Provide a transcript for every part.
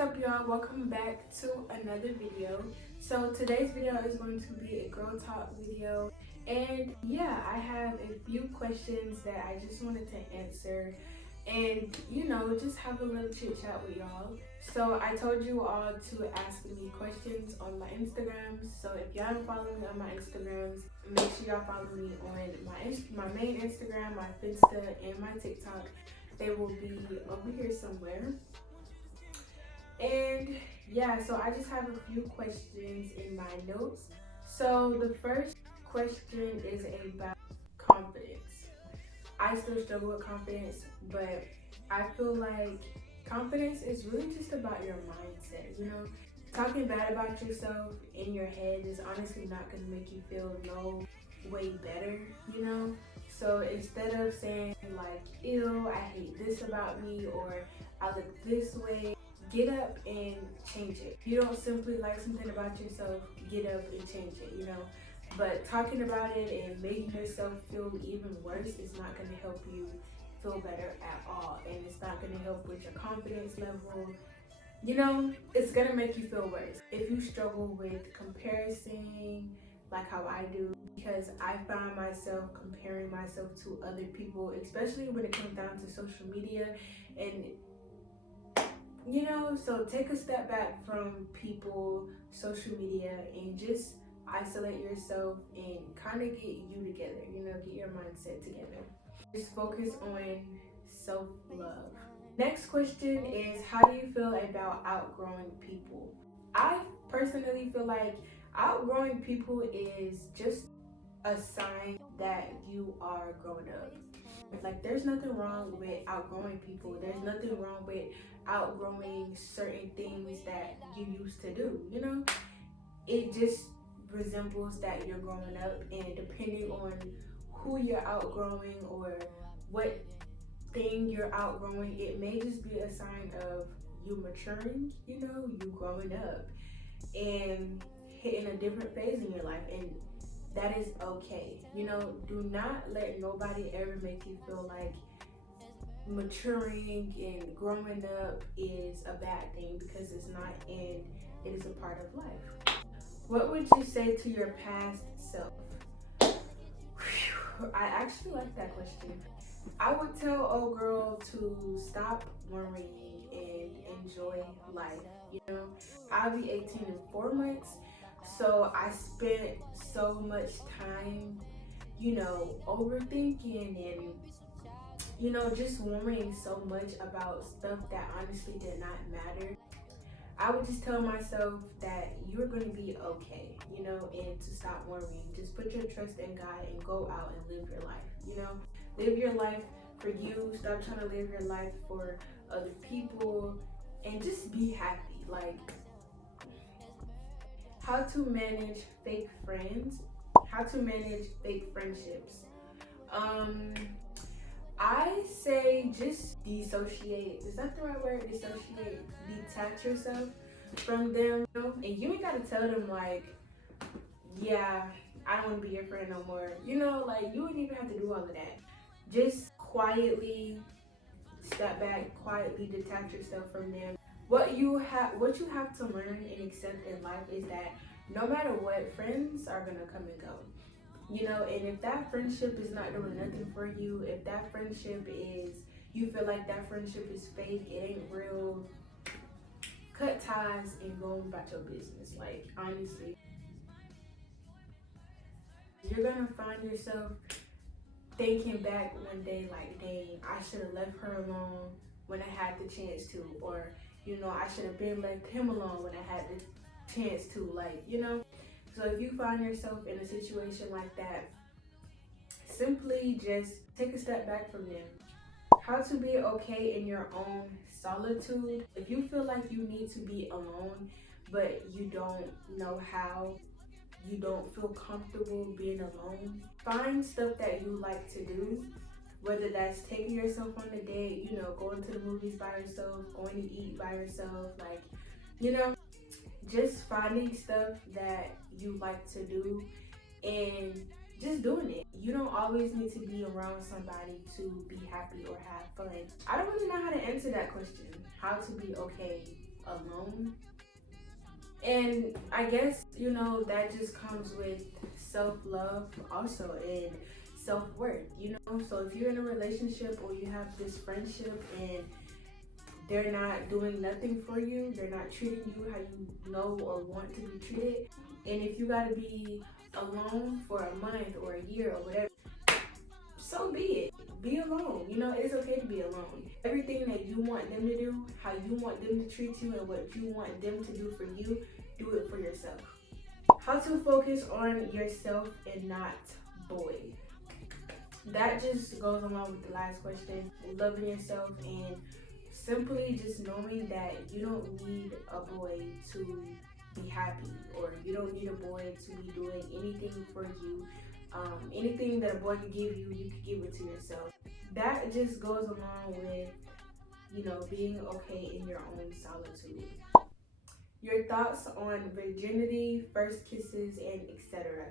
up, y'all? Welcome back to another video. So today's video is going to be a girl talk video, and yeah, I have a few questions that I just wanted to answer and just have a little chit chat with y'all. So I told you all to ask me questions on my Instagrams. So if y'all don't follow me on my Instagrams, make sure y'all follow me on my main Instagram, my finsta, and my TikTok. They will be over here somewhere. And yeah, so I just have a few questions in my notes. So the first question is about confidence. I still struggle with confidence, but I feel like confidence is really just about your mindset. Talking bad about yourself in your head is honestly not going to make you feel no way better. So instead of saying like, ew, I hate this about me, or I look this way, get up and change it. If you don't simply like something about yourself, get up and change it, But talking about it and making yourself feel even worse is not going to help you feel better at all. And it's not going to help with your confidence level. It's going to make you feel worse. If you struggle with comparison, like how I do, because I find myself comparing myself to other people, especially when it comes down to social media. And so take a step back from people, social media, and just isolate yourself and kind of get you together, get your mindset together. Just focus on self-love. Next question is, how do you feel about outgrowing people? I personally feel like outgrowing people is just a sign that you are growing up. Like, there's nothing wrong with outgrowing people. There's nothing wrong with outgrowing certain things that you used to do. It just resembles that you're growing up, and depending on who you're outgrowing or what thing you're outgrowing, it may just be a sign of you maturing, you growing up and hitting a different phase in your life, and that is okay. Do not let nobody ever make you feel like maturing and growing up is a bad thing, because it's not, and it is a part of life. What would you say to your past self? I actually like that question. I would tell old girl to stop worrying and enjoy life. I'll be 18 in 4 months, so I spent so much time, overthinking and, just worrying so much about stuff that honestly did not matter. I would just tell myself that you're going to be okay, and to stop worrying. Just put your trust in God and go out and live your life, Live your life for you. Stop trying to live your life for other people, and just be happy. Like, how to manage fake friends, how to manage fake friendships. I say just dissociate. Is that the right word? Dissociate. Detach yourself from them. And you ain't gotta tell them like, yeah, I don't want to be your friend no more. Like, you wouldn't even have to do all of that. Just quietly step back, quietly detach yourself from them. What you have to learn and accept in life is that no matter what, friends are gonna come and go. And if that friendship is not doing nothing for you, if that friendship you feel like that friendship is fake, it ain't real, cut ties and go about your business. Like, honestly, you're gonna find yourself thinking back one day like, dang, I should have left her alone when I had the chance to, or I should have been left him alone when I had the chance to, like, So if you find yourself in a situation like that, simply just take a step back from them. How to be okay in your own solitude. If you feel like you need to be alone, but you don't know how, you don't feel comfortable being alone, find stuff that you like to do, whether that's taking yourself on a date, going to the movies by yourself, going to eat by yourself, like, just finding stuff that you like to do and just doing it. You don't always need to be around somebody to be happy or have fun. I don't really know how to answer that question, how to be okay alone. And I guess, that just comes with self-love also, and self-worth, So if you're in a relationship or you have this friendship and they're not doing nothing for you, they're not treating you how you know or want to be treated, and if you gotta be alone for a month or a year or whatever, so be it. Be alone. It's okay to be alone. Everything that you want them to do, how you want them to treat you, and what you want them to do for you, do it for yourself. How to focus on yourself and not boy. That just goes along with the last question. Loving yourself and simply just knowing that you don't need a boy to be happy, or you don't need a boy to be doing anything for you. Anything that a boy can give you, you can give it to yourself. That just goes along with, being okay in your own solitude. Your thoughts on virginity, first kisses, and etc.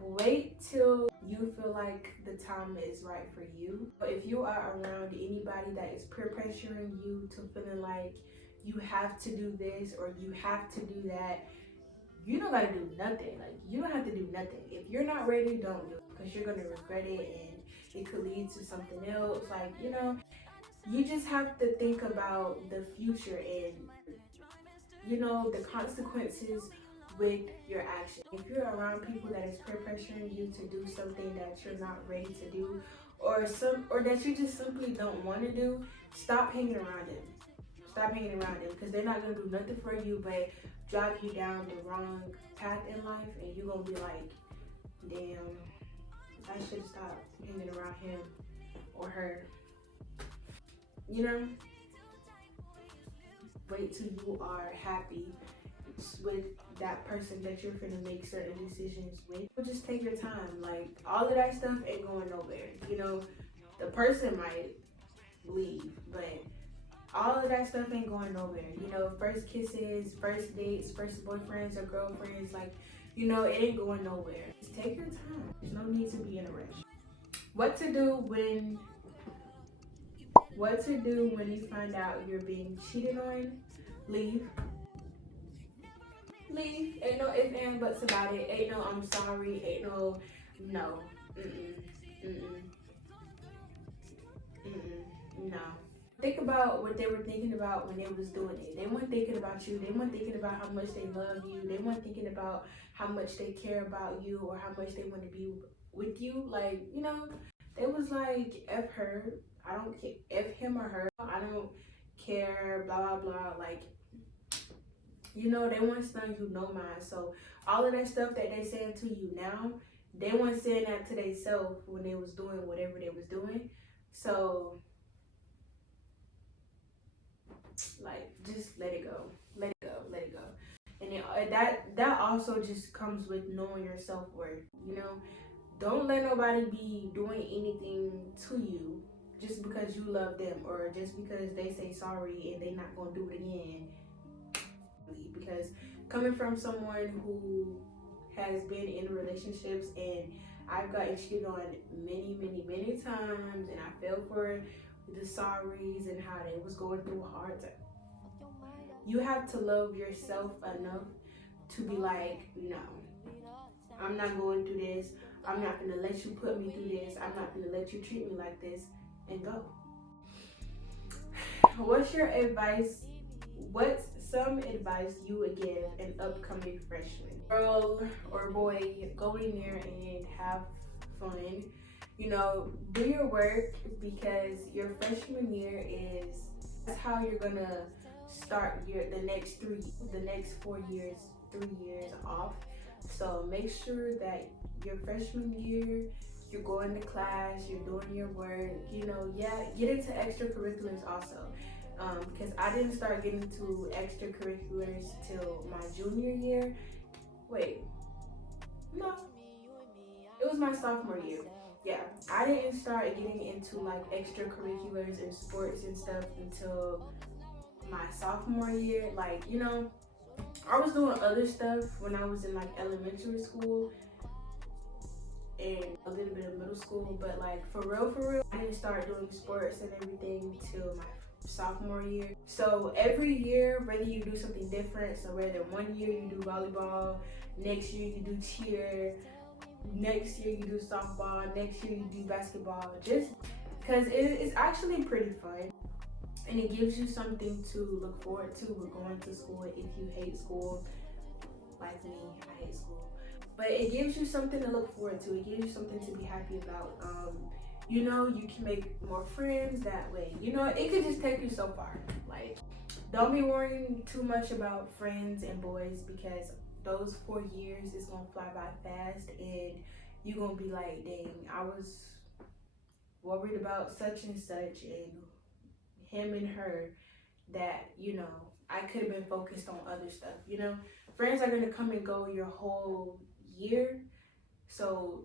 Wait till you feel like the time is right for you. If you are around anybody that is peer pressuring you to feeling like you have to do this or you have to do that, you don't gotta do nothing. Like, you don't have to do nothing. If you're not ready, don't do it, because you're gonna regret it and it could lead to something else. Like, you just have to think about the future and, the consequences with your action. If you're around people that is peer pressuring you to do something that you're not ready to do, or that you just simply don't want to do, stop hanging around them. Stop hanging around them, because they're not gonna do nothing for you but drive you down the wrong path in life, and you're gonna be like, damn, I should stop hanging around him or her. Wait till you are happy with that person that you're finna make certain decisions with. Just take your time. Like, all of that stuff ain't going nowhere. The person might leave, but all of that stuff ain't going nowhere. First kisses, first dates, first boyfriends or girlfriends, like, it ain't going nowhere. Just take your time. There's no need to be in a rush. What to do when you find out you're being cheated on? Leave. Leave. Ain't no ifs, ands, buts about it. Ain't no I'm sorry. Ain't no. Mm-mm. No. Think about what they were thinking about when they was doing it. They weren't thinking about you. They weren't thinking about how much they love you. They weren't thinking about how much they care about you or how much they want to be with you. Like, they was like, F her. I don't care. F him or her. I don't care. Blah, blah, blah. Like, they weren't stun you no mind. So all of that stuff that they saying to you now, they weren't saying that to themselves when they was doing whatever they was doing. So, like, just let it go. Let it go. Let it go. And that also just comes with knowing your self-worth. Don't let nobody be doing anything to you just because you love them, or just because they say sorry and they not gonna do it again. Because coming from someone who has been in relationships, and I've gotten cheated on many, many, many times, and I fell for the sorries and how they was going through a hard time. You have to love yourself enough to be like, no, I'm not going through this. I'm not gonna let you put me through this. I'm not gonna let you treat me like this, and go. What's your advice? What's some advice you would give an upcoming freshman? Girl or boy, go in there and have fun. Do your work, because your freshman year that's how you're gonna start the next 4 years, 3 years off. So make sure that your freshman year, you're going to class, you're doing your work, get into extracurriculars also. Because I didn't start getting into extracurriculars till my junior year. Wait, no, it was my sophomore year. Yeah, I didn't start getting into like extracurriculars and sports and stuff until my sophomore year. Like, I was doing other stuff when I was in like elementary school and a little bit of middle school, but like for real, I didn't start doing sports and everything till my sophomore year. So every year, whether you do something different, so whether one year you do volleyball, next year you do cheer, next year you do softball, next year you do basketball, just because it's actually pretty fun. And it gives you something to look forward to with going to school if you hate school. Like me, I hate school. But it gives you something to look forward to. It gives you something to be happy about. You know, you can make more friends that way. You know, it could just take you so far. Like, don't be worrying too much about friends and boys, because those 4 years is gonna fly by fast, and you're gonna be like, dang, I was worried about such and such and him and her, that, you know, I could have been focused on other stuff. You know, friends are gonna come and go your whole year, so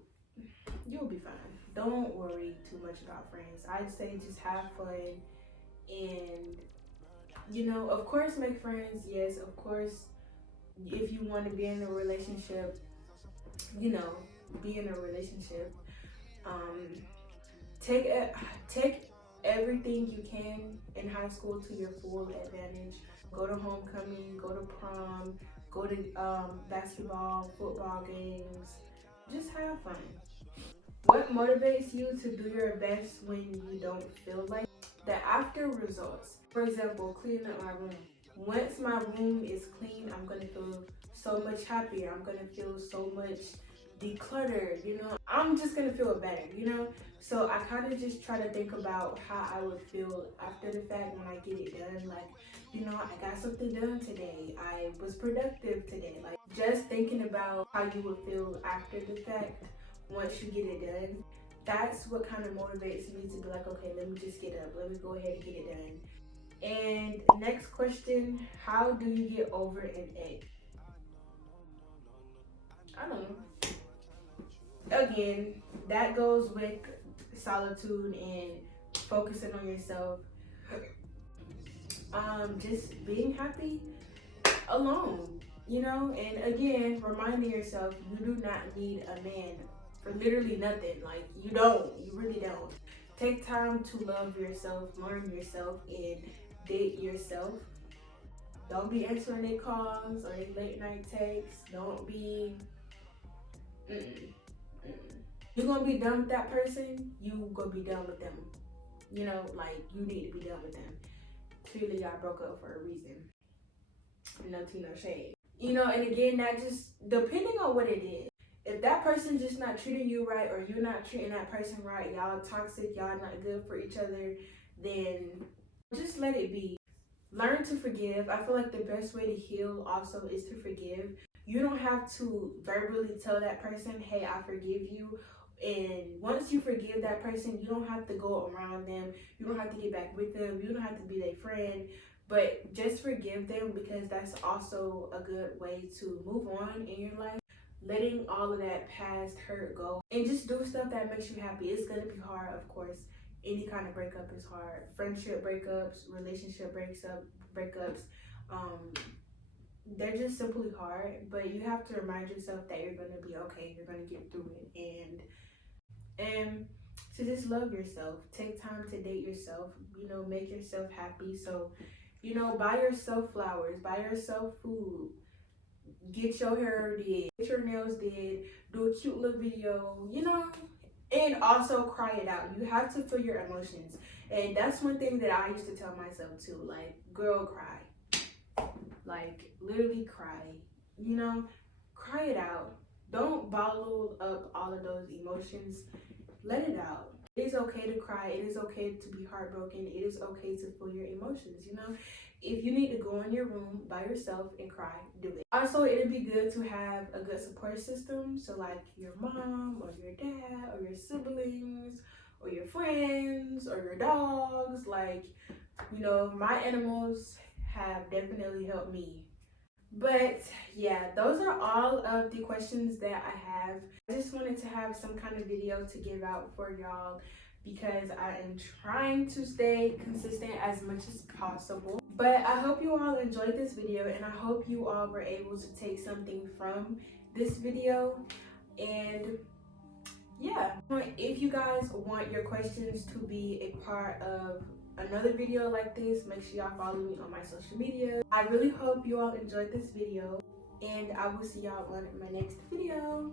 you'll be fine. Don't worry too much about friends. I'd say just have fun, and, you know, of course, make friends. Yes, of course, if you want to be in a relationship, you know, be in a relationship. Um, take everything you can in high school to your full advantage. Go to homecoming, go to prom, go to basketball, football games. Just have fun. What motivates you to do your best when you don't feel like the after results? For example, cleaning up my room. Once my room is clean, I'm gonna feel so much happier. I'm gonna feel so much decluttered, you know. I'm just gonna feel better, you know. So I kind of just try to think about how I would feel after the fact when I get it done. Like, you know, I got something done today. I was productive today. Like, just thinking about how you would feel after the fact once you get it done. That's what kind of motivates me to be like, okay, let me just get up. Let me go ahead and get it done. And next question, how do you get over an ex? I don't know. Again, that goes with solitude and focusing on yourself. Just being happy alone, you know. And again, reminding yourself you do not need a man for literally nothing. Like, you don't. You really don't. Take time to love yourself, learn yourself, and date yourself. Don't be answering their calls or their late night texts. Don't be. Mm-mm. You're gonna be done with that person, you gonna be done with them. You know, like, you need to be done with them. Clearly y'all broke up for a reason. No tea, no shade. You know, and again, that just depending on what it is. If that person's just not treating you right, or you're not treating that person right, y'all toxic, y'all not good for each other, then just let it be. Learn to forgive. I feel like the best way to heal also is to forgive. You don't have to verbally tell that person, hey, I forgive you. And once you forgive that person, you don't have to go around them. You don't have to get back with them. You don't have to be their friend. But just forgive them, because that's also a good way to move on in your life. Letting all of that past hurt go and just do stuff that makes you happy. It's going to be hard, of course. Any kind of breakup is hard. Friendship breakups, relationship breakups, they're just simply hard. But you have to remind yourself that you're gonna be okay. You're gonna get through it, and to just love yourself. Take time to date yourself. You know, make yourself happy. So, you know, buy yourself flowers, buy yourself food, get your hair did, get your nails did, do a cute little video. You know, and also cry it out. You have to feel your emotions. And that's one thing that I used to tell myself too. Like, girl, cry. Like, literally cry. You know, cry it out. Don't bottle up all of those emotions. Let it out. It is okay to cry. It is okay to be heartbroken. It is okay to feel your emotions, you know. If you need to go in your room by yourself and cry, do it. Also, it'd be good to have a good support system. So, like, your mom or your dad or your siblings or your friends or your dogs. Like, you know, my animals have definitely helped me. But yeah, those are all of the questions that I have. I just wanted to have some kind of video to give out for y'all, because I am trying to stay consistent as much as possible. But I hope you all enjoyed this video, and I hope you all were able to take something from this video. And yeah, if you guys want your questions to be a part of another video like this, make sure y'all follow me on my social media. I really hope you all enjoyed this video, and I will see y'all on my next video.